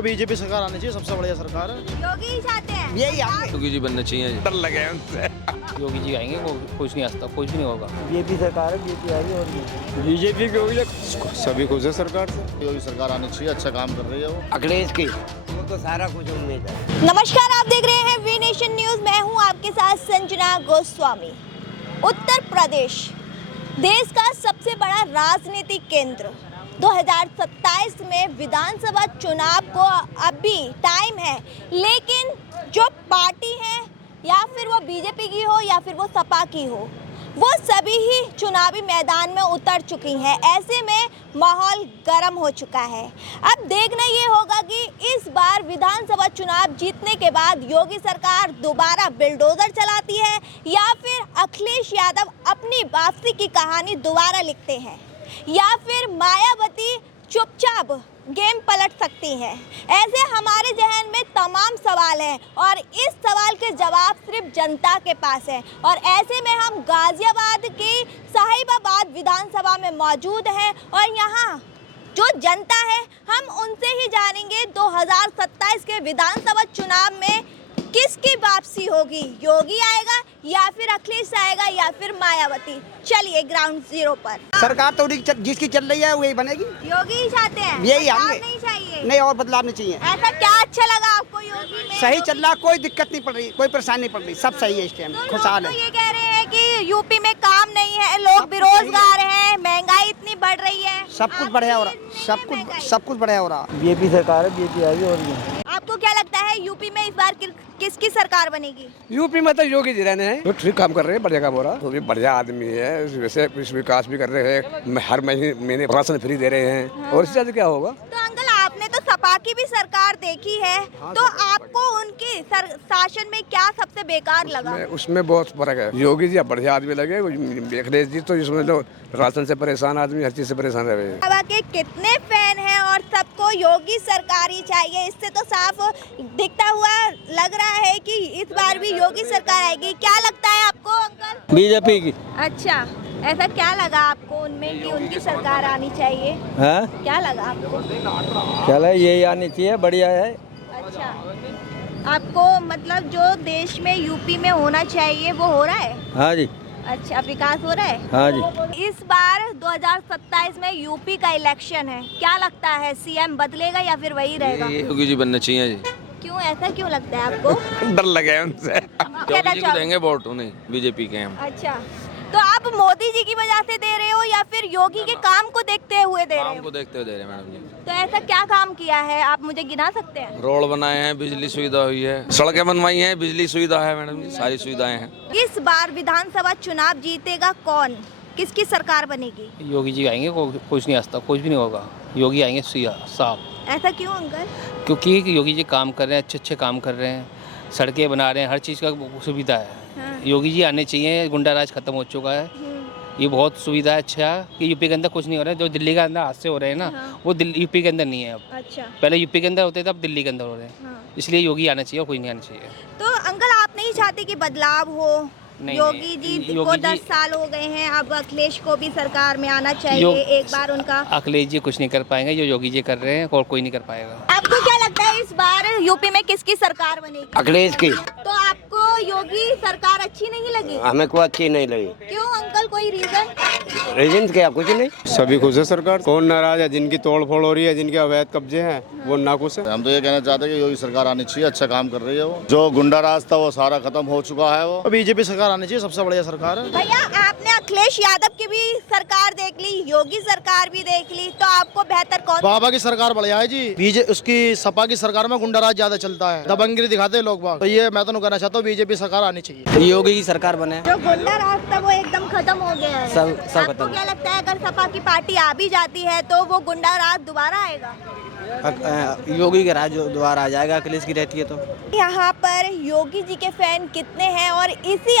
तो बीजेपी सरकार आनी चाहिए, सबसे बढ़िया सरकार है। योगी ही चाहते हैं। यही आएंगे। योगी जी बनना चाहिए। डर लगे उनसे। योगी जी आएंगे, वो कुछ नहीं आता, कुछ भी नहीं होगा। बीजेपी सरकार है, बीजेपी आएगी और बीजेपी की होगी, सभी खुश है सरकार से। योगी सरकार आनी चाहिए, अच्छा काम कर रही है वो। अखिलेश की वो तो सारा कुछ उम्मीद है। नमस्कार, आप देख रहे हैं वी नेशन न्यूज। मैं हूं आपके साथ संजना गोस्वामी। उत्तर प्रदेश देश का सबसे बड़ा राजनीतिक केंद्र। 2027 में विधानसभा चुनाव को अभी टाइम है, लेकिन जो पार्टी है, या फिर वो बीजेपी की हो या फिर वो सपा की हो, वो सभी ही चुनावी मैदान में उतर चुकी हैं। ऐसे में माहौल गर्म हो चुका है। अब देखना ये होगा कि इस बार विधानसभा चुनाव जीतने के बाद योगी सरकार दोबारा बिल्डोजर चलाती है या फिर अखिलेश यादव अपनी वापसी की कहानी दोबारा लिखते हैं, या फिर मायावती चुपचाप गेम पलट सकती हैं। ऐसे हमारे जहन में तमाम सवाल हैं और इस सवाल के जवाब सिर्फ जनता के पास है। और ऐसे में हम गाजियाबाद की साहिबाबाद विधानसभा में मौजूद हैं और यहाँ जो जनता है, हम उनसे ही जानेंगे 2027 के विधानसभा चुनाव में किसकी वापसी होगी। योगी आएगा या फिर अखिलेश आएगा या फिर मायावती। चलिए ग्राउंड जीरो पर। सरकार तो जिसकी चल रही है वही बनेगी। योगी ही चाहते हैं, यही बदलाव आएंगे। नहीं चाहिए। नहीं, और बदलाव नहीं चाहिए। ऐसा क्या अच्छा लगा आपको योगी में? सही चल रहा, कोई दिक्कत नहीं पड़ रही, कोई परेशानी नहीं पड़ रही, सब सही है इस टाइम, तो खुशहाल लोग तो है। ये कह रहे हैं कि यूपी में काम नहीं है, लोग बेरोजगार हैं, महंगाई इतनी बढ़ रही है। सब कुछ बढ़िया हो रहा, सब कुछ बढ़िया हो रहा। बीजेपी सरकार है, बीजेपी आएगी और आपको क्या लगता है यूपी में इस बार किसकी सरकार बनेगी? यूपी में तो योगी जी रहने हैं, तो ठीक काम कर रहे हैं, बढ़िया काम हो रहा है। तो भी बढ़िया आदमी है, वैसे विकास भी कर रहे हैं, हर महीने राशन फ्री दे रहे हैं। और इससे ज्यादा क्या होगा? तो अंकल, आपने तो सपा की भी सरकार देखी है, तो आपको उनकी शासन में क्या सबसे बेकार लगा? उसमें बहुत फर्क है। योगी जी बढ़िया आदमी लगे, अखिलेश जी तो इसमें जो राशन से परेशान आदमी, हर चीज से परेशान रहे। सपा के कितने फैन हैं और सबको योगी सरकार ही चाहिए, इससे तो साफ दिखता हुआ लग रहा है कि इस बार भी योगी सरकार आएगी। क्या लगता है आपको अंकल? बीजेपी की। अच्छा, ऐसा क्या लगा आपको उनमें कि उनकी सरकार आनी चाहिए? हाँ, क्या लगा आपको? चलो यही आनी चाहिए, बढ़िया है। अच्छा, आपको मतलब जो देश में यूपी में होना चाहिए वो हो रहा है? हाँ जी। अच्छा, विकास हो रहा है? हाँ जी। इस बार 2027 में यूपी का इलेक्शन है, क्या लगता है सीएम बदलेगा या फिर वही रहेगा? योगी जी बनना चाहिए जी। क्यों, ऐसा क्यों लगता है आपको? डर लगे उनसे। योगी जी को देंगे वोट, उन्हें बीजेपी के हम। अच्छा, तो आप मोदी जी की वजह से दे रहे हो या फिर योगी के काम को देखते हुए दे रहे काम हो? को देखते हुए दे रहे हैं मैडम जी। तो ऐसा क्या काम किया है, आप मुझे गिना सकते हैं? रोड बनाए हैं, बिजली सुविधा हुई है, सड़कें बनवाई हैं, बिजली सुविधा है मैडम जी, सारी सुविधाएं हैं। इस बार विधानसभा चुनाव जीतेगा कौन, किसकी सरकार बनेगी? योगी जी आएंगे, कुछ नहीं आता, कुछ भी नहीं होगा। योगी आएंगे साफ। ऐसा क्यों अंकल? क्योंकि योगी जी काम कर रहे हैं, अच्छे काम कर रहे हैं, सड़कें बना रहे हैं, हर चीज़ का सुविधा है। हाँ। योगी जी आने चाहिए, गुंडा राज खत्म हो चुका है। ये बहुत सुविधा है, अच्छा है कि यूपी के अंदर कुछ नहीं हो रहा है। जो दिल्ली के अंदर हादसे हो रहे हैं ना, हाँ। वो यूपी के अंदर नहीं है अब। अच्छा। पहले यूपी के अंदर होते थे, अब दिल्ली के अंदर हो रहे हैं। हाँ। इसलिए योगी आना चाहिए और कोई नहीं आना चाहिए। तो अंकल, आप नहीं चाहते कि बदलाव हो? नहीं, योगी जी को 10 साल हो गए हैं, अब अखिलेश को भी सरकार में आना चाहिए, एक बार उनका। अखिलेश जी कुछ नहीं कर पाएंगे, जो योगी जी कर रहे हैं, और कोई नहीं कर पाएगा। आपको क्या लगता है इस बार यूपी में किसकी सरकार बनेगी? अखिलेश की। तो आपको योगी सरकार अच्छी नहीं लगी? हमें कोई अच्छी नहीं लगी। क्यों अंकल, कोई रीजन? रीजन क्या, कुछ नहीं। सभी खुश है सरकार। कौन नाराज है? जिनकी तोड़ फोड़ हो रही है, जिनके अवैध कब्जे हैं, वो नाखुश है। हम तो ये कहना चाहते हैं कि योगी सरकार आनी चाहिए, अच्छा काम कर रही है वो। जो गुंडा राज था वो सारा खत्म हो चुका है वो। बीजेपी सरकार आनी चाहिए, सबसे बढ़िया सरकार है। भैया, आपने अखिलेश यादव की भी सरकार देख ली, योगी सरकार भी देख ली, तो आपको बेहतर कौन? बाबा की सरकार बढ़िया है जी। बीजेपी उसकी सपा की सरकार में गुंडा राज ज्यादा चलता है, दबंगगिरी दिखाते हैं लोग बाग। तो ये मैं तो कहना चाहता हूँ बीजेपी सरकार आनी चाहिए। योगी की सरकार बने, जो गुंडा राज था वो एकदम खत्म हो गया है। सब आपको खत्म। क्या लगता है, अगर सपा की पार्टी आ भी जाती है तो वो गुंडा राज दोबारा आएगा? योगी के राज दोबारा आ जाएगा, अखिलेश की रहती है तो। यहाँ पर योगी जी के फैन कितने हैं और इसी